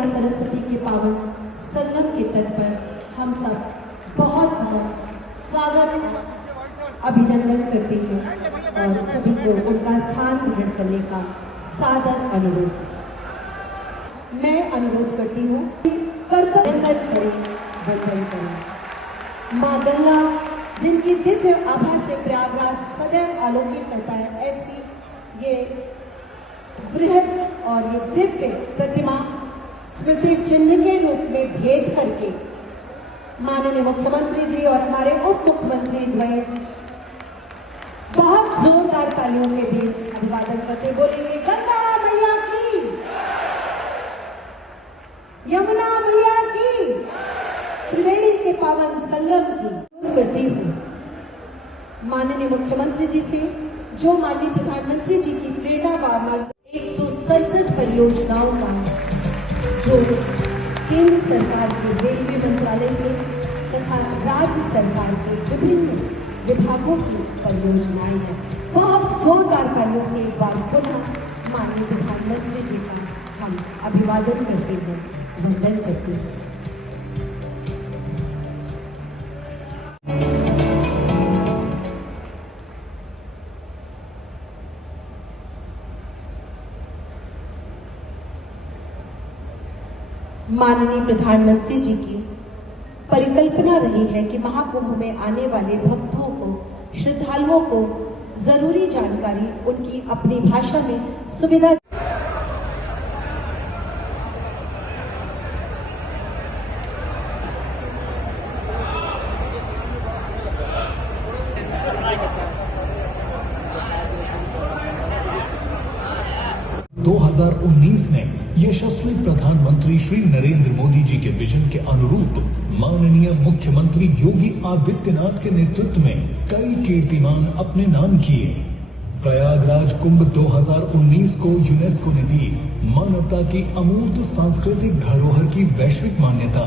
मैया सरस्वती के पावन संगम के तट पर हम सब बहुत बहुत स्वागत अभिनंदन करते हैं और सभी को उनका स्थान ग्रहण करने का सादर अनुरोध। मैं अनुरोध करती हूँ कि कर्तव्य करें, वंदन करें। माँ गंगा जिनकी दिव्य आभा से प्रयागराज सदैव आलोकित करता है, ऐसी ये वृहद और ये दिव्य प्रतिमा स्मृति चिन्ह के रूप में भेंट करके माननीय मुख्यमंत्री जी और हमारे उप मुख्यमंत्री द्वय बहुत जोरदार तालियों के बीच अभिवादन करते बोलेंगे, गंगा मैया की, यमुना मैया की, त्रिवेणी के पावन संगम की। करती हूँ माननीय मुख्यमंत्री जी से, जो माननीय प्रधानमंत्री जी की प्रेरणा व 167 परियोजनाओं का जो केंद्र सरकार के रेलवे मंत्रालय से तथा राज्य सरकार के विभिन्न विभागों की परियोजनाएं हैं। बहुत जोरदार तालियों से एक बार पुनः माननीय प्रधानमंत्री जी का हम अभिवादन करते हैं, वंदन करते हैं। माननीय प्रधानमंत्री जी की परिकल्पना रही है कि महाकुंभ में आने वाले भक्तों को, श्रद्धालुओं को जरूरी जानकारी उनकी अपनी भाषा में सुविधा में यशस्वी प्रधानमंत्री श्री नरेंद्र मोदी जी के विजन के अनुरूप माननीय मुख्यमंत्री योगी आदित्यनाथ के नेतृत्व में कई कीर्तिमान अपने नाम किए। प्रयागराज कुंभ 2019 को यूनेस्को ने दी मानवता की अमूर्त सांस्कृतिक धरोहर की वैश्विक मान्यता।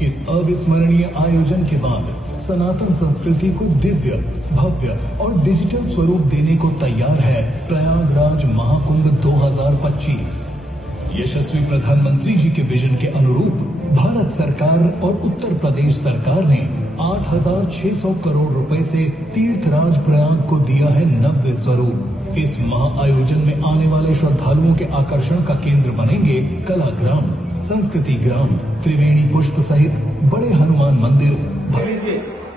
इस अविस्मरणीय आयोजन के बाद सनातन संस्कृति को दिव्य, भव्य और डिजिटल स्वरूप देने को तैयार है प्रयागराज महाकुंभ 2025। यशस्वी प्रधानमंत्री जी के विजन के अनुरूप भारत सरकार और उत्तर प्रदेश सरकार ने 8,600 करोड़ रुपए से तीर्थराज प्रयाग को दिया है नव्य स्वरूप। इस महाआयोजन में आने वाले श्रद्धालुओं के आकर्षण का केंद्र बनेंगे कलाग्राम, संस्कृति ग्राम, त्रिवेणी पुष्प सहित बड़े हनुमान मंदिर।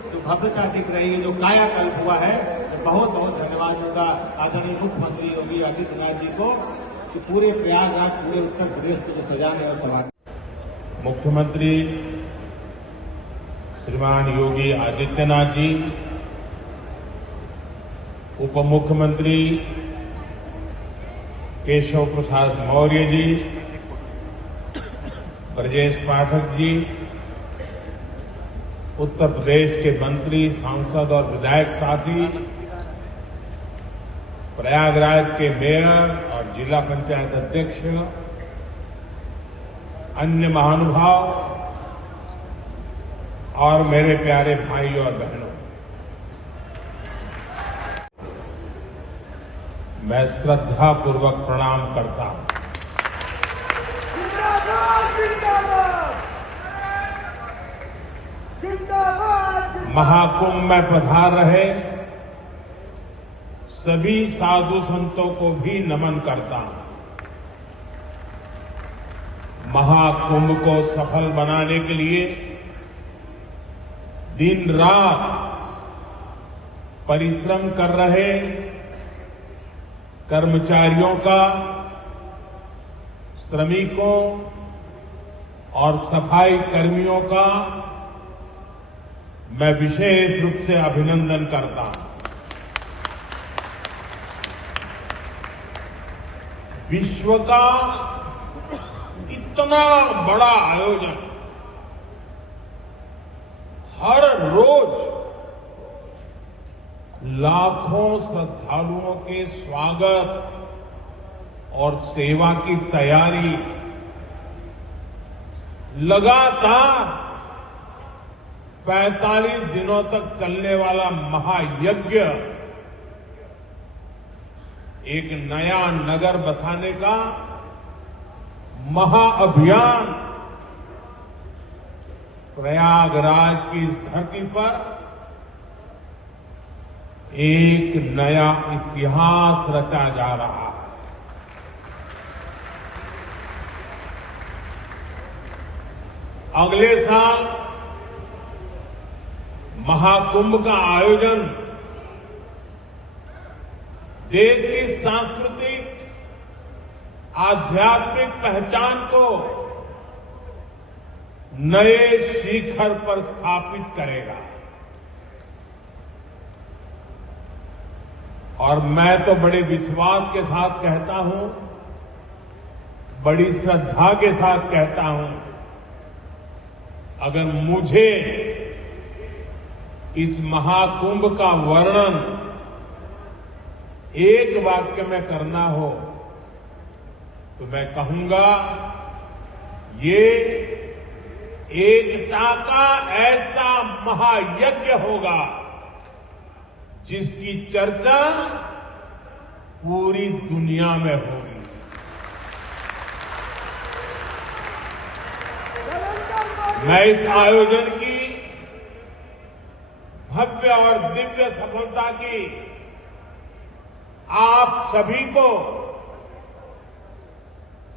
जो भव्यता दिख रही है, जो कायाकल्प हुआ है, बहुत बहुत धन्यवाद होगा आदरणीय मुख्यमंत्री योगी आदित्यनाथ जी को कि पूरे प्रयागराज, पूरे उत्तर प्रदेश को सजाने और संवारने। मुख्यमंत्री श्रीमान योगी आदित्यनाथ जी, उप मुख्यमंत्री केशव प्रसाद मौर्य जी, ब्रजेश पाठक जी, उत्तर प्रदेश के मंत्री, सांसद और विधायक साथी, प्रयागराज के मेयर और जिला पंचायत अध्यक्ष, अन्य महानुभाव और मेरे प्यारे भाई और बहनों, मैं श्रद्धा पूर्वक प्रणाम करता हूं। महाकुंभ में पधार रहे सभी साधु संतों को भी नमन करता हूं। महाकुंभ को सफल बनाने के लिए दिन रात परिश्रम कर रहे कर्मचारियों का, श्रमिकों और सफाई कर्मियों का मैं विशेष रूप से अभिनंदन करता हूं। विश्व का इतना बड़ा आयोजन, हर रोज लाखों श्रद्धालुओं के स्वागत और सेवा की तैयारी, लगातार 45 दिनों तक चलने वाला महायज्ञ एक नया नगर बसाने का महाअभियान प्रयागराज की इस धरती पर एक नया इतिहास रचा जा रहा है। अगले साल महाकुंभ का आयोजन देश की सांस्कृतिक आध्यात्मिक पहचान को नए शिखर पर स्थापित करेगा। और मैं तो बड़े विश्वास के साथ कहता हूं, बड़ी श्रद्धा के साथ कहता हूं, अगर मुझे इस महाकुंभ का वर्णन एक वाक्य में करना हो तो मैं कहूंगा, ये एकता का ऐसा महायज्ञ होगा जिसकी चर्चा पूरी दुनिया में होगी। मैं इस आयोजन की भव्य और दिव्य सफलता की आप सभी को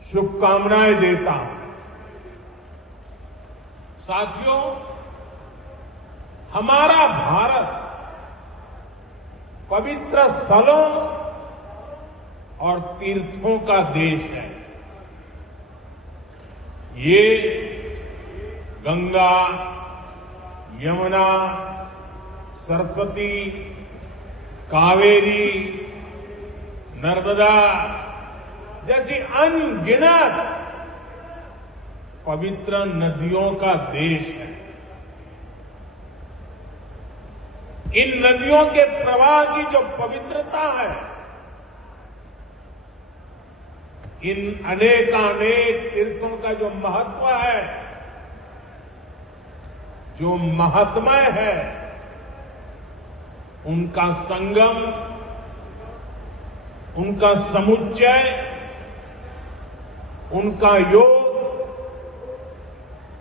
शुभकामनाएं देता हूं। साथियों, हमारा भारत पवित्र स्थलों और तीर्थों का देश है। ये गंगा, यमुना, सरस्वती, कावेरी, नर्मदा जैसी अनगिनत पवित्र नदियों का देश है। इन नदियों के प्रवाह की जो पवित्रता है, इन अनेकानेक तीर्थों का जो महत्व है, जो महात्म्य है, उनका संगम, उनका समुच्चय, उनका योग,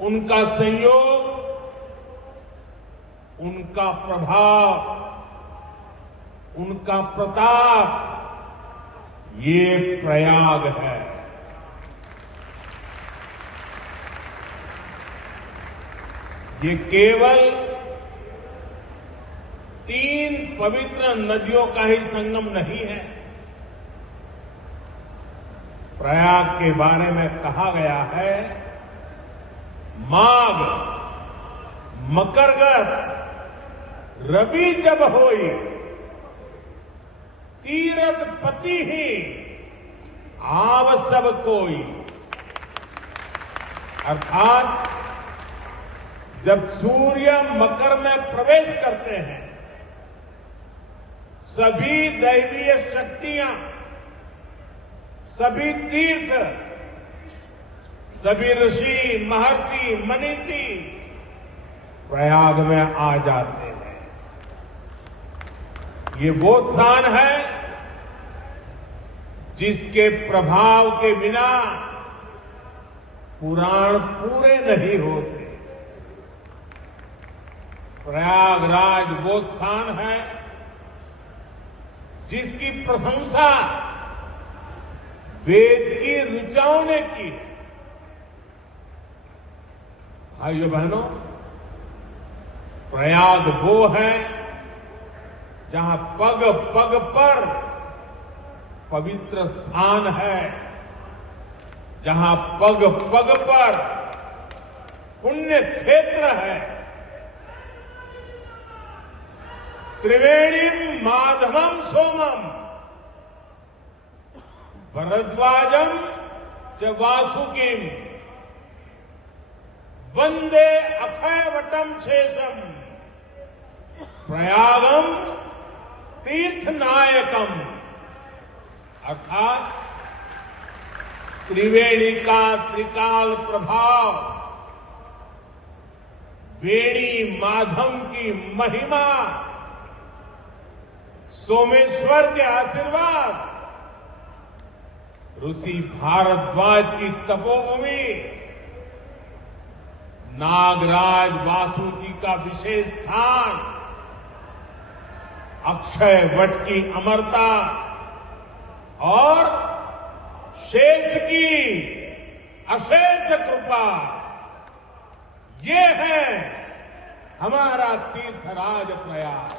उनका संयोग, उनका प्रभाव, उनका प्रताप, ये प्रयाग है। ये केवल 3 पवित्र नदियों का ही संगम नहीं है। प्रयाग के बारे में कहा गया है, माघ मकरगत रवि जब होई, तीरथ पति ही आव सब कोई। अर्थात जब सूर्य मकर में प्रवेश करते हैं, सभी दैवीय शक्तियां, सभी तीर्थ, सभी ऋषि, महर्षि, मनीषी प्रयाग में आ जाते हैं। ये वो स्थान है जिसके प्रभाव के बिना पुराण पूरे नहीं होते। प्रयागराज वो स्थान है जिसकी प्रशंसा वेद की ऋचाओं ने की। भाइयों बहनों, प्रयाग वो है जहां पग पग पर पवित्र स्थान है, जहां पग पग पर पुण्य क्षेत्र है। त्रिवेणीम माधवम सोमम भरद्वाजम च वासुकीम वंदे अक्षयवटम शेषम प्रयागम तीर्थनायकम। अर्थात त्रिवेणी का त्रिकाल प्रभाव, वेणी माधव की महिमा, सोमेश्वर के आशीर्वाद, ऋषि भारद्वाज की तपोभूमि, नागराज वासुकी का विशेष स्थान, अक्षय वट की अमरता और शेष की अशेष कृपा, ये है हमारा तीर्थराज प्रयाग।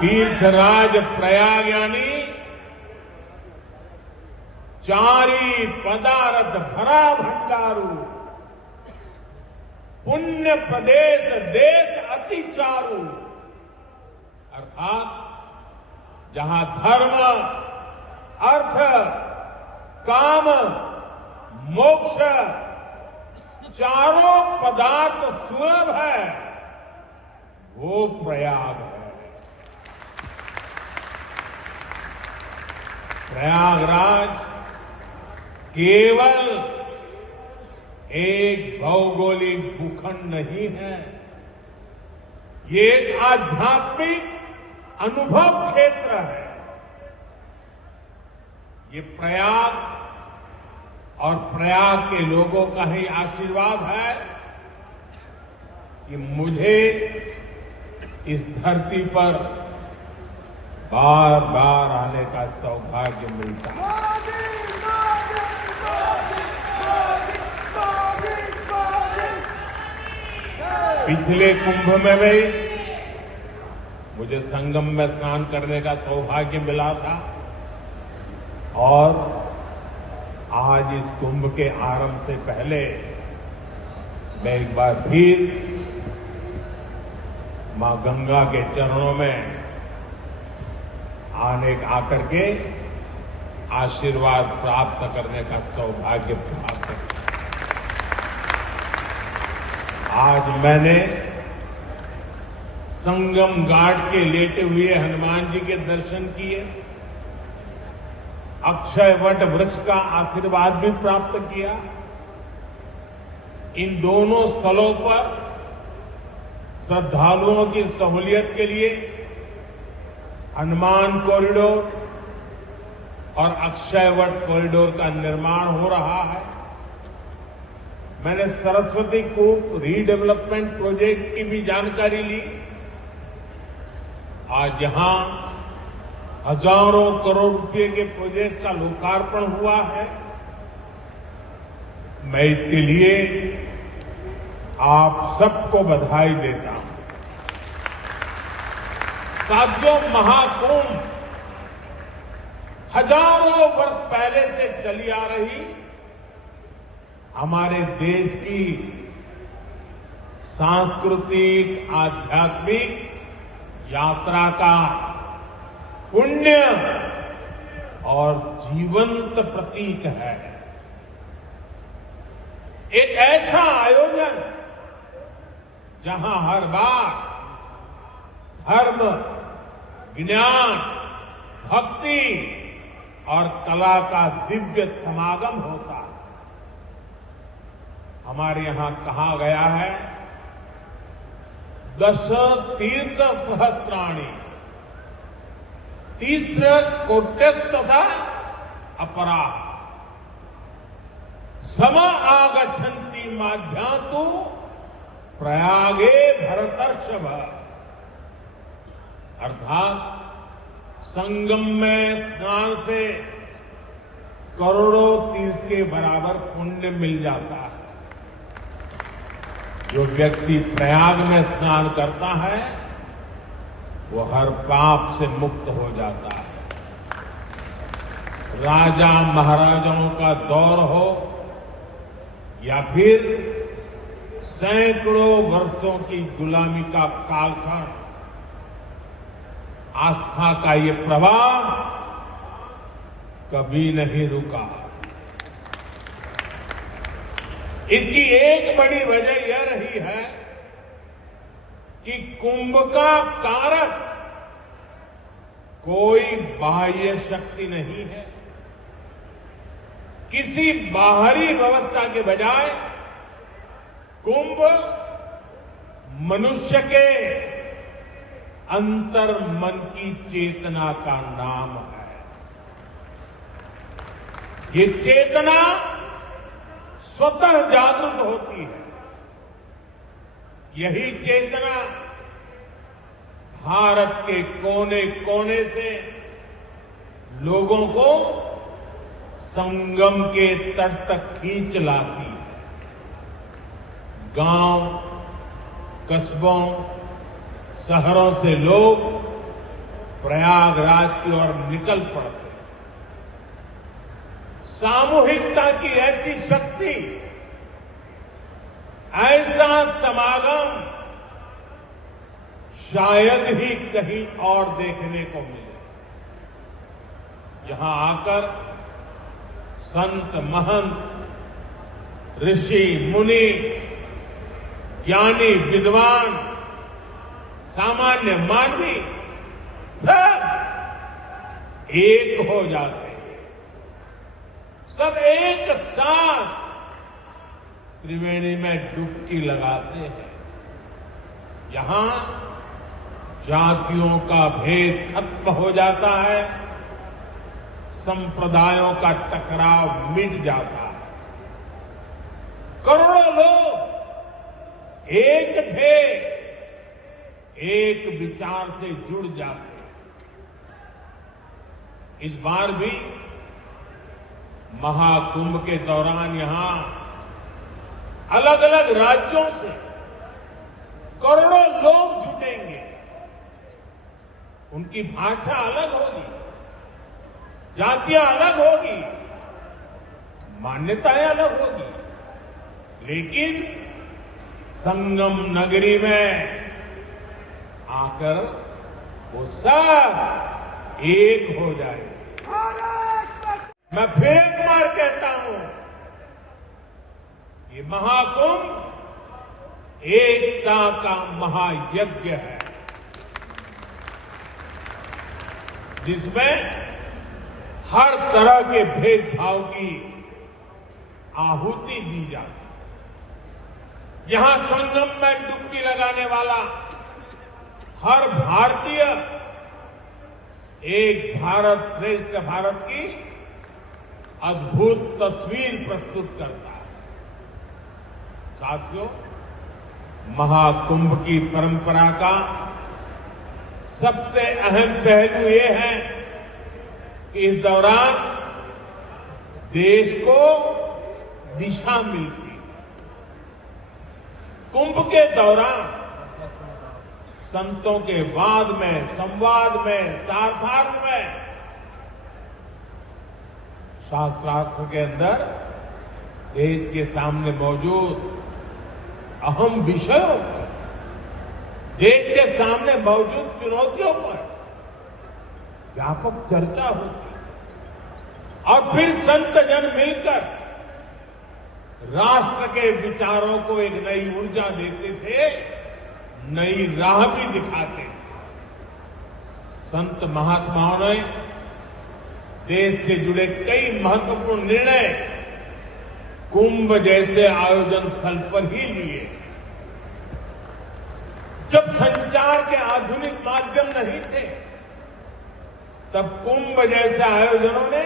तीर्थराज प्रयाग यानी चारी पदार्थ भरा भंडारू, पुण्य प्रदेश देश अति चारू, अर्थात जहां धर्म, अर्थ, काम, मोक्ष चारों पदार्थ सुलभ है, वो प्रयाग है। प्रयागराज केवल एक भौगोलिक भूखंड नहीं है, ये एक आध्यात्मिक अनुभव क्षेत्र है। ये प्रयाग और प्रयाग के लोगों का ही आशीर्वाद है कि मुझे इस धरती पर बार बार आने का सौभाग्य मिलता है। पिछले कुंभ में भी मुझे संगम में स्नान करने का सौभाग्य मिला था और आज इस कुंभ के आरंभ से पहले मैं एक बार फिर मां गंगा के चरणों में आकर के आशीर्वाद प्राप्त करने का सौभाग्य प्राप्त किया। आज मैंने संगम घाट के लेटे हुए हनुमान जी के दर्शन किए, अक्षय वट वृक्ष का आशीर्वाद भी प्राप्त किया। इन दोनों स्थलों पर श्रद्धालुओं की सहूलियत के लिए हनुमान कॉरिडोर और अक्षय वट कॉरिडोर का निर्माण हो रहा है। मैंने सरस्वती कूप रीडेवलपमेंट प्रोजेक्ट की भी जानकारी ली। आज यहां हजारों करोड़ रुपए के प्रोजेक्ट का लोकार्पण हुआ है। मैं इसके लिए आप सबको बधाई देता हूं। साथियों, महाकुंभ हजारों वर्ष पहले से चली आ रही हमारे देश की सांस्कृतिक आध्यात्मिक यात्रा का पुण्य और जीवंत प्रतीक है। एक ऐसा आयोजन जहां हर बार धर्म, ज्ञान, भक्ति और कला का दिव्य समागम होता है। हमारे यहां कहा गया है, दश तीर्थ सहस्त्राणि तीस्र कोट्यस्तथा अपरा सम आगच्छन्ति माध्यातु प्रयागे भरतर्षभ। अर्थात संगम में स्नान से करोड़ों तीर्थ के बराबर पुण्य मिल जाता है। जो व्यक्ति प्रयाग में स्नान करता है वो हर पाप से मुक्त हो जाता है। राजा महाराजाओं का दौर हो या फिर सैकड़ों वर्षों की गुलामी का कालखंड, आस्था का ये प्रवाह कभी नहीं रुका। इसकी एक बड़ी वजह यह रही है कि कुंभ का कारक कोई बाह्य शक्ति नहीं है। किसी बाहरी व्यवस्था के बजाय कुंभ मनुष्य के अंतर मन की चेतना का नाम है। ये चेतना स्वतः जागृत होती है। यही चेतना भारत के कोने कोने से लोगों को संगम के तट तक खींच लाती है। गांव, कस्बों, शहरों से लोग प्रयागराज की ओर निकल पड़ते हैं। सामूहिकता की ऐसी शक्ति, ऐसा समागम शायद ही कहीं और देखने को मिले। यहां आकर संत, महंत, ऋषि, मुनि, ज्ञानी, विद्वान, सामान्य मानवी सब एक हो जाते हैं। सब एक साथ त्रिवेणी में डुबकी लगाते हैं। यहां जातियों का भेद खत्म हो जाता है, संप्रदायों का टकराव मिट जाता है। करोड़ों लोग एक थे, एक विचार से जुड़ जाते हैं। इस बार भी महाकुंभ के दौरान यहां अलग अलग राज्यों से करोड़ों लोग जुटेंगे। उनकी भाषा अलग होगी, जातियां अलग होगी, मान्यताएं अलग होगी, लेकिन संगम नगरी में आकर वो सब एक हो जाएंगे। मैं फिर एक बार कहता हूं, ये महाकुंभ एकता का महायज्ञ है, जिसमें हर तरह के भेदभाव की आहुति दी जाती है। यहां संगम में डुबकी लगाने वाला हर भारतीय एक भारत श्रेष्ठ भारत की अद्भुत तस्वीर प्रस्तुत करता है। साथियों, महाकुंभ की परंपरा का सबसे अहम पहलू ये है कि इस दौरान देश को दिशा मिलती है। कुंभ के दौरान संतों के वाद में, संवाद में, शास्त्रार्थ में, शास्त्रार्थ के अंदर देश के सामने मौजूद अहम विषयों पर, देश के सामने मौजूद चुनौतियों पर व्यापक चर्चा होती है और फिर संत जन मिलकर राष्ट्र के विचारों को एक नई ऊर्जा देते थे, नई राह भी दिखाते थे। संत महात्माओं ने देश से जुड़े कई महत्वपूर्ण निर्णय कुंभ जैसे आयोजन स्थल पर ही लिए। जब संचार के आधुनिक माध्यम नहीं थे, तब कुंभ जैसे आयोजनों ने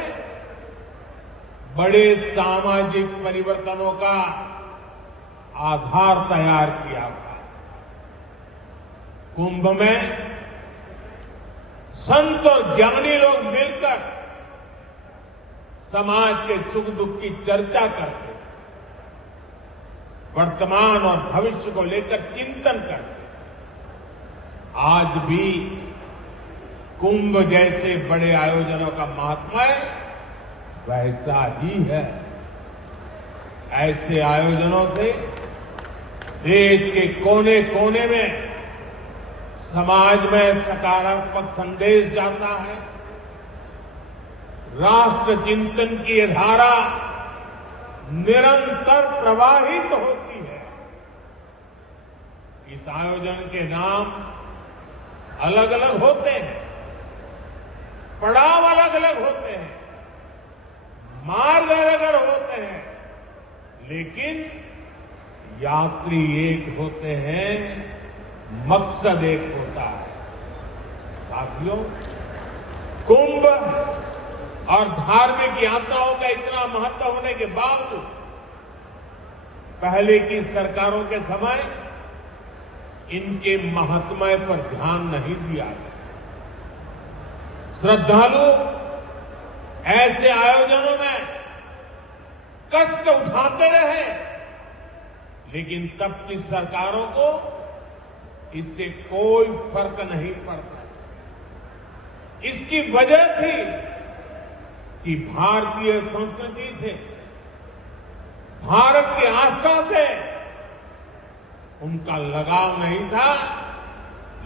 बड़े सामाजिक परिवर्तनों का आधार तैयार किया था। कुंभ में संत और ज्ञानी लोग मिलकर समाज के सुख दुख की चर्चा करते थे, वर्तमान और भविष्य को लेकर चिंतन करते थे। आज भी कुंभ जैसे बड़े आयोजनों का महात्म्य वैसा ही है। ऐसे आयोजनों से देश के कोने कोने में समाज में सकारात्मक संदेश जाता है। राष्ट्र चिंतन की धारा निरंतर प्रवाहित होती है। इस आयोजन के नाम अलग अलग होते हैं, पड़ाव अलग अलग होते हैं, मार्ग अलग अलग होते हैं, लेकिन यात्री एक होते हैं, मकसद एक होता है। साथियों, कुंभ और धार्मिक यात्राओं का इतना महत्व होने के बावजूद पहले की सरकारों के समय इनके महात्म्य पर ध्यान नहीं दिया गया। श्रद्धालु ऐसे आयोजनों में कष्ट उठाते रहे, लेकिन तब की सरकारों को इससे कोई फर्क नहीं पड़ता। इसकी वजह थी कि भारतीय संस्कृति से, भारत की आस्था से उनका लगाव नहीं था।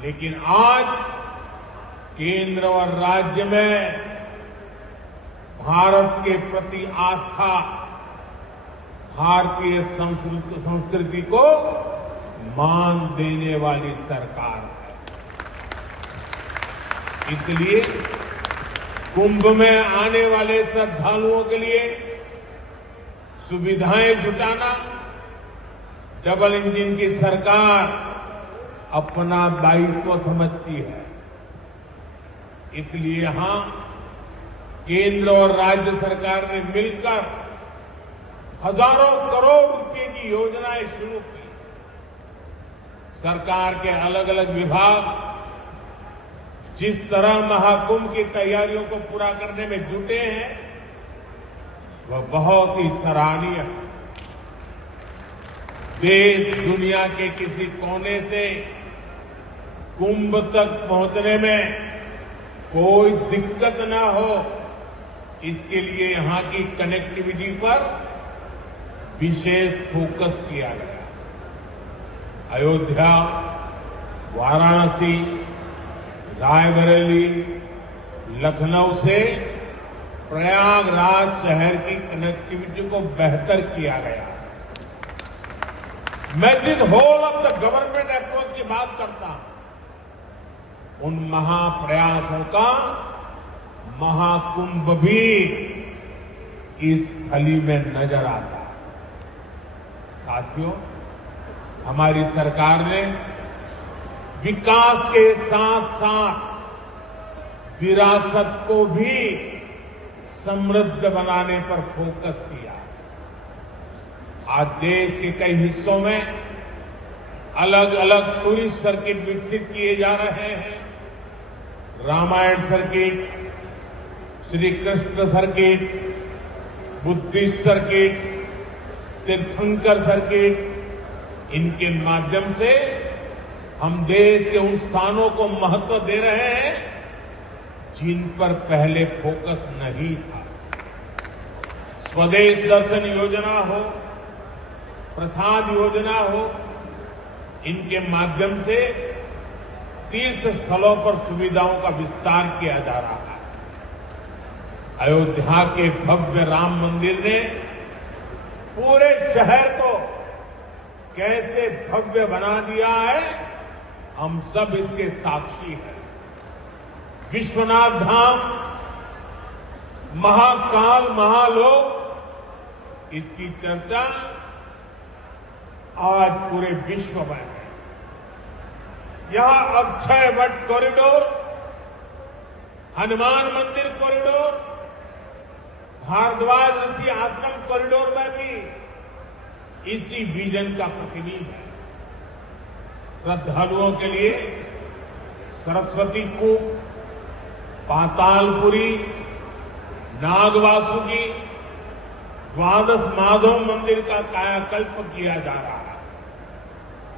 लेकिन आज केंद्र और राज्य में भारत के प्रति आस्था, भारतीय संस्कृति को मान देने वाली सरकार है। इसलिए कुंभ में आने वाले श्रद्धालुओं के लिए सुविधाएं जुटाना डबल इंजन की सरकार अपना दायित्व समझती है। इसलिए यहां केंद्र और राज्य सरकार ने मिलकर हजारों करोड़ रुपए की योजनाएं शुरू की। सरकार के अलग अलग विभाग जिस तरह महाकुंभ की तैयारियों को पूरा करने में जुटे हैं, वह बहुत ही सराहनीय है। देश दुनिया के किसी कोने से कुंभ तक पहुंचने में कोई दिक्कत ना हो, इसके लिए यहां की कनेक्टिविटी पर विशेष फोकस किया गया। अयोध्या, वाराणसी, रायबरेली, लखनऊ से प्रयागराज शहर की कनेक्टिविटी को बेहतर किया गया। मैं जिस whole of the government approach की बात करता हूं, उन महाप्रयासों का महाकुंभ भी इस थली में नजर आता है। साथियों, हमारी सरकार ने विकास के साथ साथ विरासत को भी समृद्ध बनाने पर फोकस किया। आज देश के कई हिस्सों में अलग अलग टूरिस्ट सर्किट विकसित किए जा रहे हैं। Ramayan circuit, Shri Krishna circuit, Buddhist circuit, Tirthankar circuit, इनके माध्यम से हम देश के उन स्थानों को महत्व दे रहे हैं जिन पर पहले फोकस नहीं था। स्वदेश दर्शन योजना हो, प्रसाद योजना हो, इनके माध्यम से तीर्थ स्थलों पर सुविधाओं का विस्तार किया जा रहा है। अयोध्या के भव्य राम मंदिर ने पूरे शहर को कैसे भव्य बना दिया है, हम सब इसके साक्षी हैं। विश्वनाथ धाम, महाकाल, महालोक, इसकी चर्चा आज पूरे विश्व में है। यहां अक्षय वट कॉरिडोर, हनुमान मंदिर कॉरिडोर, भारद्वाज ऋषि आश्रम कॉरिडोर में भी इसी विजन का प्रतिबिंब है। श्रद्धालुओं के लिए सरस्वती कूप, पातालपुरी, नागवासुकी, द्वादश माधव मंदिर का कायाकल्प किया जा रहा है।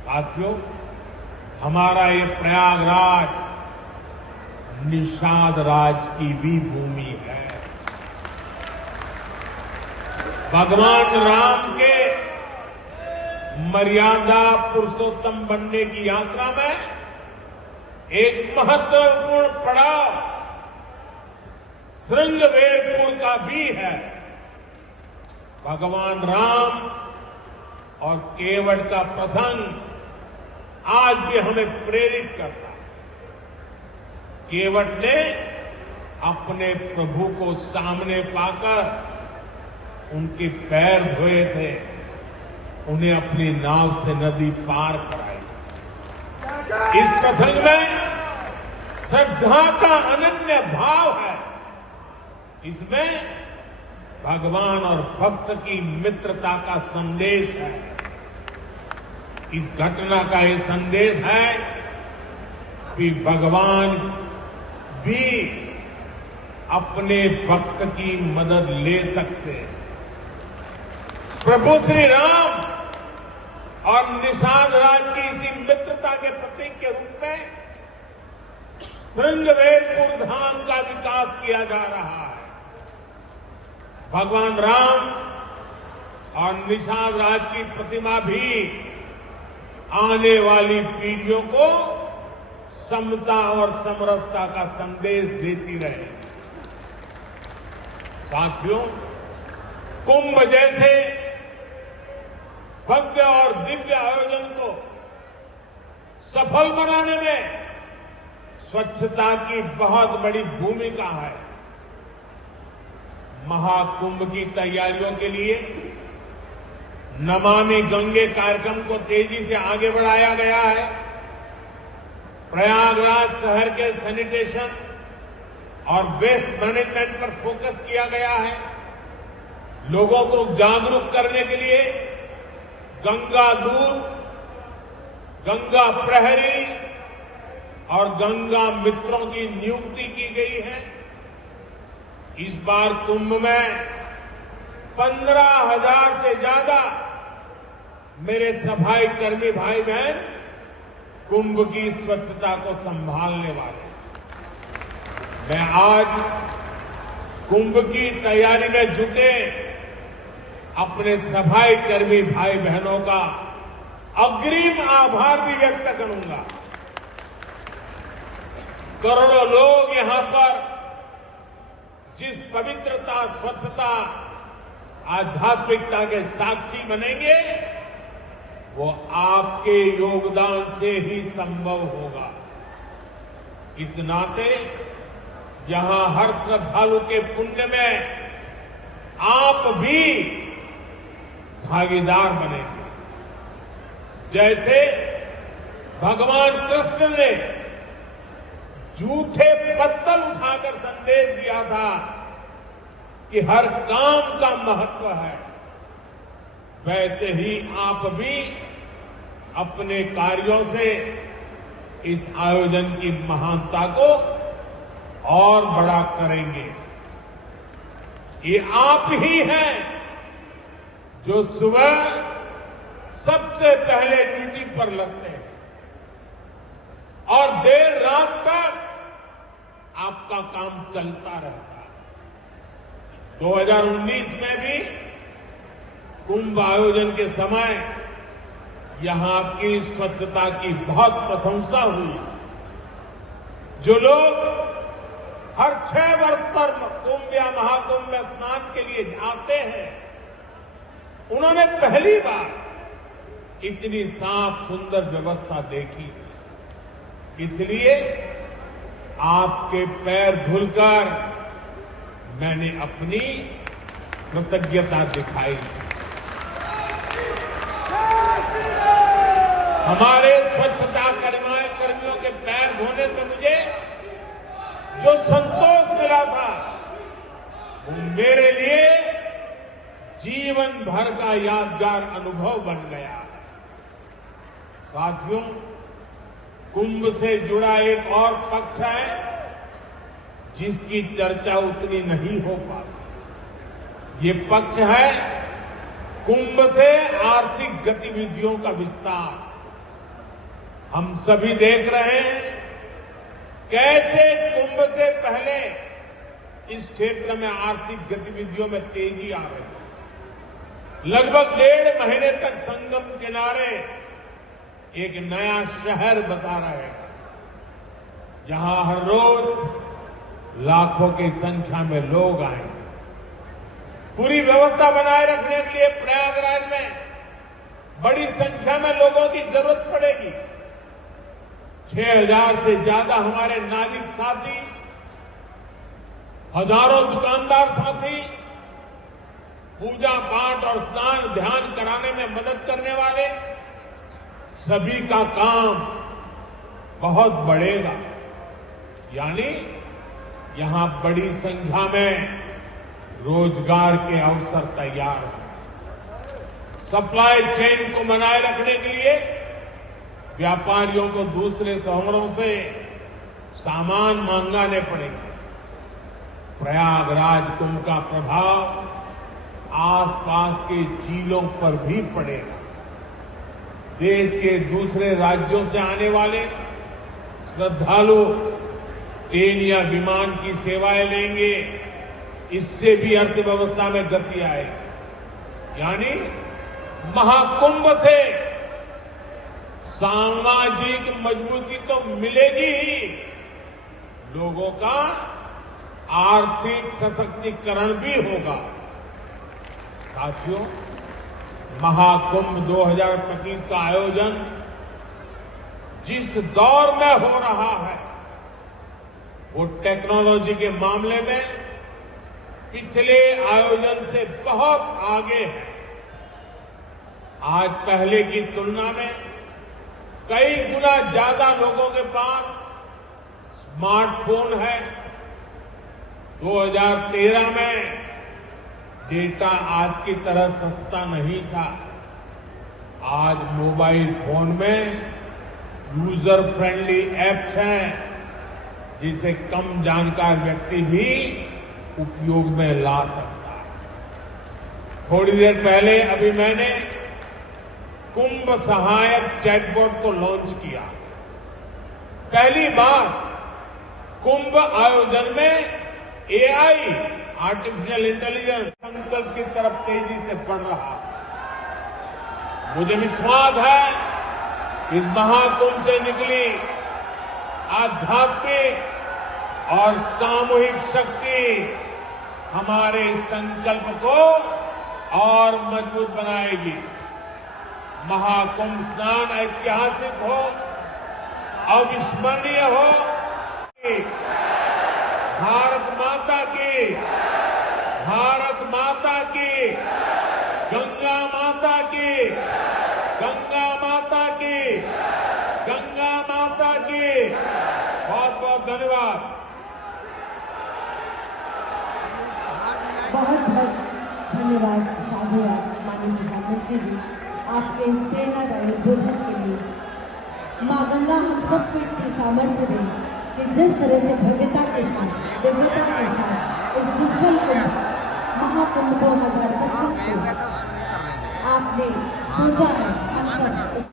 साथियों, हमारा ये प्रयागराज निषाद राज की भी भूमि है। भगवान राम के मर्यादा पुरुषोत्तम बनने की यात्रा में एक महत्वपूर्ण पड़ाव श्रृंगवेरपुर का भी है। भगवान राम और केवट का प्रसंग आज भी हमें प्रेरित करता है। केवट ने अपने प्रभु को सामने पाकर उनके पैर धोए थे उन्हें अपनी नाव से नदी पार कराई। इस प्रसंग में श्रद्धा का अनन्य भाव है। इसमें भगवान और भक्त की मित्रता का संदेश है। इस घटना का ये संदेश है कि भगवान भी अपने भक्त की मदद ले सकते हैं। प्रभु श्री राम और निषाद राज की इसी मित्रता के प्रतीक के रूप में श्रृंगवेरपुर धाम का विकास किया जा रहा है। भगवान राम और निषाद राज की प्रतिमा भी आने वाली पीढ़ियों को समता और समरसता का संदेश देती रहे। साथियों, कुंभ जैसे भव्य और दिव्य आयोजन को सफल बनाने में स्वच्छता की बहुत बड़ी भूमिका है। महाकुंभ की तैयारियों के लिए नमामि गंगे कार्यक्रम को तेजी से आगे बढ़ाया गया है। प्रयागराज शहर के सैनिटेशन और वेस्ट मैनेजमेंट पर फोकस किया गया है। लोगों को जागरूक करने के लिए गंगा दूत, गंगा प्रहरी और गंगा मित्रों की नियुक्ति की गई है। इस बार कुंभ में 15,000 से ज्यादा मेरे सफाई कर्मी भाई बहन कुंभ की स्वच्छता को संभालने वाले। मैं आज कुंभ की तैयारी में जुटे अपने सफाई कर्मी भाई बहनों का अग्रिम आभार भी व्यक्त करूंगा। करोड़ों लोग यहां पर जिस पवित्रता, स्वच्छता, आध्यात्मिकता के साक्षी बनेंगे, वो आपके योगदान से ही संभव होगा। इस नाते यहां हर श्रद्धालु के पुण्य में आप भी भागीदार बनेंगे। जैसे भगवान कृष्ण ने झूठे पत्तल उठाकर संदेश दिया था कि हर काम का महत्व है, वैसे ही आप भी अपने कार्यों से इस आयोजन की महानता को और बड़ा करेंगे। ये आप ही हैं जो सुबह सबसे पहले ड्यूटी पर लगते हैं और देर रात तक आपका काम चलता रहता है। 2019 में भी कुंभ आयोजन के समय यहां की स्वच्छता की बहुत प्रशंसा हुई थी। जो लोग हर 6 वर्ष पर कुंभ या महाकुंभ में स्नान के लिए आते हैं, उन्होंने पहली बार इतनी साफ सुंदर व्यवस्था देखी थी। इसलिए आपके पैर धुलकर मैंने अपनी कृतज्ञता दिखाई थी। हमारे स्वच्छता कर्मियों के पैर धोने से मुझे जो संतोष मिला था, वो मेरे लिए जीवन भर का यादगार अनुभव बन गया है। साथियों, कुंभ से जुड़ा एक और पक्ष है जिसकी चर्चा उतनी नहीं हो पाती। ये पक्ष है कुंभ से आर्थिक गतिविधियों का विस्तार। हम सभी देख रहे हैं कैसे कुंभ से पहले इस क्षेत्र में आर्थिक गतिविधियों में तेजी आ रही है। लगभग 1.5 महीने तक संगम किनारे एक नया शहर बसा रहेगा, जहां हर रोज लाखों की संख्या में लोग आएंगे। पूरी व्यवस्था बनाए रखने के लिए प्रयागराज में बड़ी संख्या में लोगों की जरूरत पड़ेगी। 6,000 से ज्यादा हमारे नाविक साथी, हजारों दुकानदार साथी पूजा पाठ और स्नान ध्यान कराने में मदद करने वाले सभी का काम बहुत बढ़ेगा। यानी यहां बड़ी संख्या में रोजगार के अवसर तैयार होंगे। सप्लाई चेन को बनाए रखने के लिए व्यापारियों को दूसरे शहरों से सामान मंगाने पड़ेंगे। प्रयागराज कुंभ का प्रभाव आसपास के जिलों पर भी पड़ेगा। देश के दूसरे राज्यों से आने वाले श्रद्धालु ट्रेन या विमान की सेवाएं लेंगे, इससे भी अर्थव्यवस्था में गति आएगी। यानी महाकुंभ से सामाजिक मजबूती तो मिलेगी ही, लोगों का आर्थिक सशक्तिकरण भी होगा। साथियों, महाकुंभ 2025 का आयोजन जिस दौर में हो रहा है वो टेक्नोलॉजी के मामले में पिछले आयोजन से बहुत आगे है। आज पहले की तुलना में कई गुना ज्यादा लोगों के पास स्मार्टफोन है। 2013 में डेटा आज की तरह सस्ता नहीं था। आज मोबाइल फोन में यूजर फ्रेंडली एप्स हैं जिसे कम जानकार व्यक्ति भी उपयोग में ला सकता है। थोड़ी देर पहले अभी मैंने कुंभ सहायक चैटबॉट को लॉन्च किया। पहली बार कुंभ आयोजन में एआई, आर्टिफिशियल इंटेलिजेंस संकल्प की तरफ तेजी से बढ़ रहा है। मुझे विश्वास है कि महाकुंभ से निकली आध्यात्मिक और सामूहिक शक्ति हमारे संकल्प को और मजबूत बनाएगी। महाकुंभ स्नान ऐतिहासिक हो, अविस्मरणीय हो। भारत माता की, भारत माता की, गंगा माता की, गंगा माता की, गंगा माता की। बहुत बहुत धन्यवाद। बहुत बहुत धन्यवाद, साधुवाद माननीय प्रधानमंत्री जी, आपके इस प्रेरणादायी बोधन के लिए। माँ गंगा हम सबको इतनी सामर्थ्य दे कि जिस तरह से भव्यता के साथ, दिव्यता के साथ इस डिजिटल कुंभ महाकुंभ 2025 को आपने सोचा है, हम सब